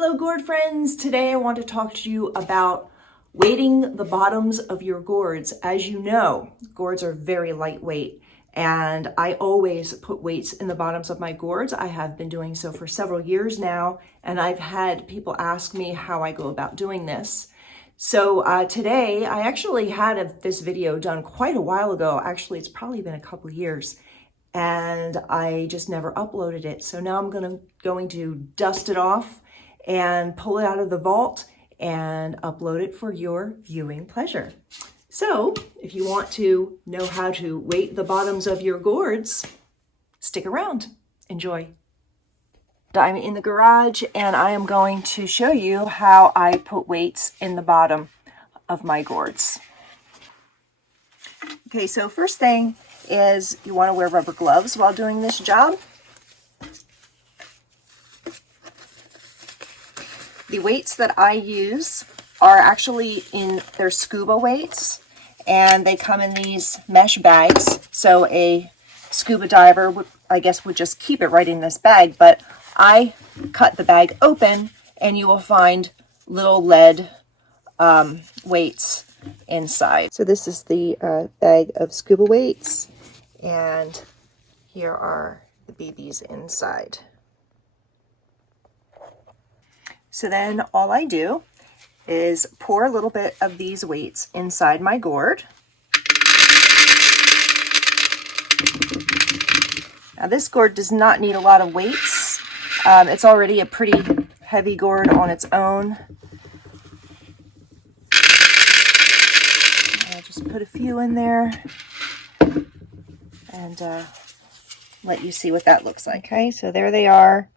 Hello gourd friends! Today I want to talk to you about weighting the bottoms of your gourds. As you know, gourds are very lightweight and I always put weights in the bottoms of my gourds. I have been doing so for several years now, and I've had people ask me how I go about doing this. So today I actually had this video done quite a while ago. Actually, it's probably been a couple years, and I just never uploaded it. So now I'm going to dust it off and pull it out of the vault and upload it for your viewing pleasure. So if you want to know how to weight the bottoms of your gourds, stick around. Enjoy. I'm in the garage and I am going to show you how I put weights in the bottom of my gourds. Okay, so first thing is you want to wear rubber gloves while doing this job. The weights that I use are actually they're scuba weights, and they come in these mesh bags. So a scuba diver would just keep it right in this bag, but I cut the bag open and you will find little lead weights inside. So this is the bag of scuba weights, and here are the BBs inside. So then all I do is pour a little bit of these weights inside my gourd. Now this gourd does not need a lot of weights. It's already a pretty heavy gourd on its own. I'll just put a few in there and let you see what that looks like. Okay, so there they are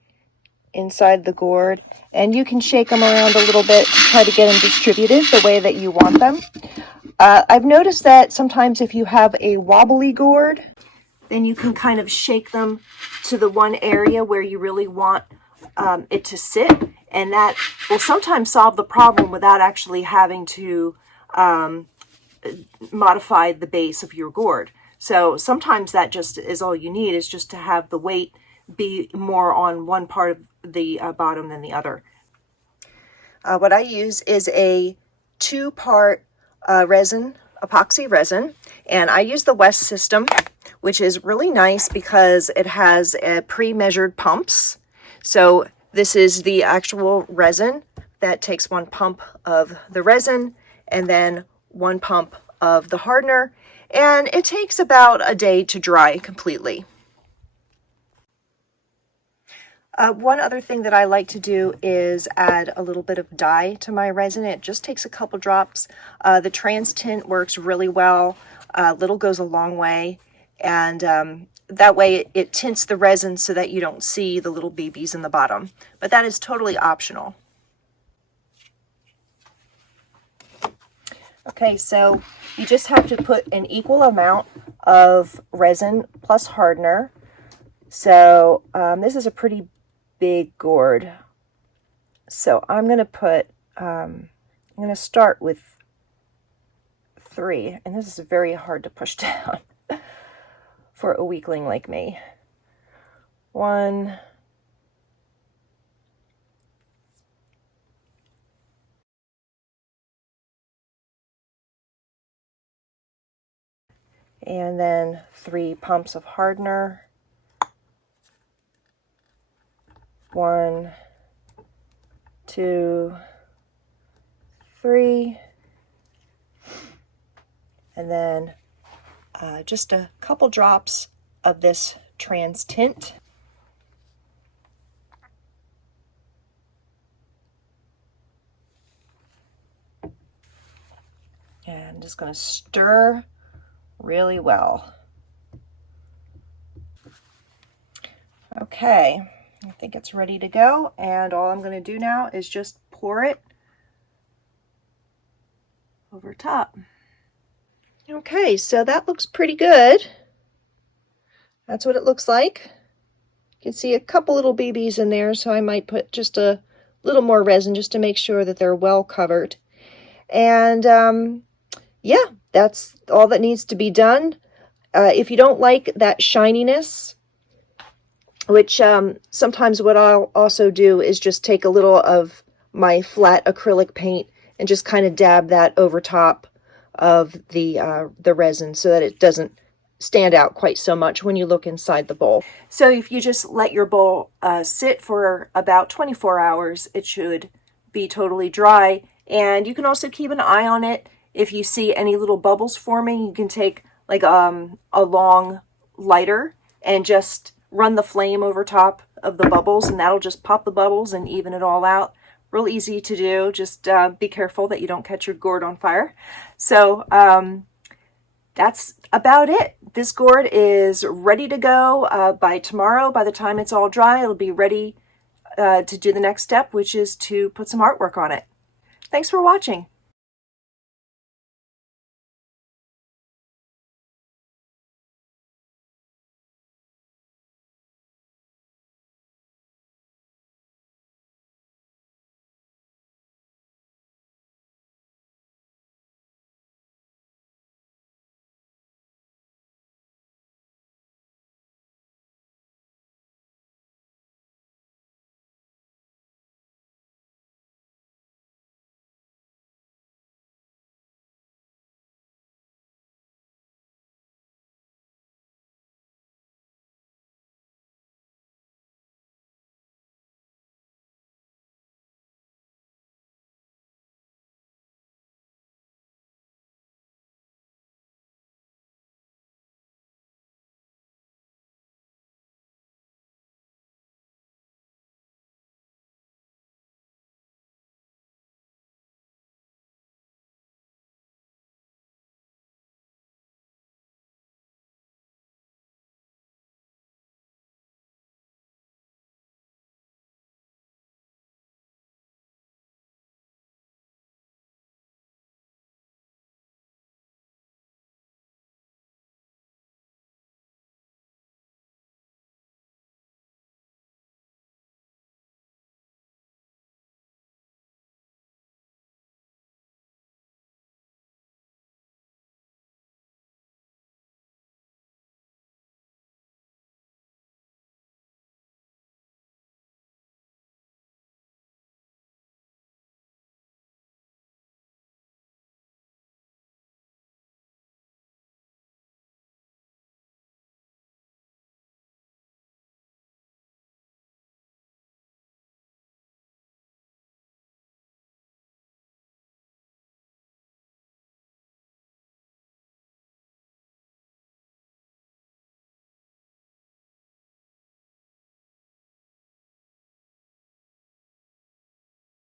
inside the gourd, and you can shake them around a little bit to try to get them distributed the way that you want them. I've noticed that sometimes if you have a wobbly gourd, then you can kind of shake them to the one area where you really want it to sit, and that will sometimes solve the problem without actually having to modify the base of your gourd. So sometimes that just is all you need, is just to have the weight be more on one part of the bottom than the other. What I use is a 2-part epoxy resin, and I use the West system, which is really nice because it has pre-measured pumps. So this is the actual resin that takes 1 pump of the resin and then 1 pump of the hardener, and it takes about a day to dry completely. One other thing that I like to do is add a little bit of dye to my resin. It just takes a couple drops. The trans tint works really well. Little goes a long way, and that way it tints the resin so that you don't see the little BBs in the bottom. But that is totally optional. Okay, so you just have to put an equal amount of resin plus hardener. So this is a pretty big gourd, so I'm going to start with 3, and this is very hard to push down for a weakling like me. 1, and then 3 pumps of hardener. 1, 2, 3, and then just a couple drops of this trans tint. And I'm just going to stir really well. Okay. I think it's ready to go, and all I'm going to do now is just pour it over top. Okay, so that looks pretty good. That's what it looks like. You can see a couple little BBs in there, so I might put just a little more resin just to make sure that they're well covered. And yeah, that's all that needs to be done. If you don't like that shininess, which sometimes what I'll also do is just take a little of my flat acrylic paint and just kind of dab that over top of the resin so that it doesn't stand out quite so much when you look inside the bowl. So if you just let your bowl sit for about 24 hours, it should be totally dry. And you can also keep an eye on it. If you see any little bubbles forming, you can take like a long lighter and just run the flame over top of the bubbles, and that'll just pop the bubbles and even it all out. Real easy to do. Just be careful that you don't catch your gourd on fire. So that's about it. This gourd is ready to go by tomorrow. By the time it's all dry, it'll be ready to do the next step, which is to put some artwork on it. Thanks for watching.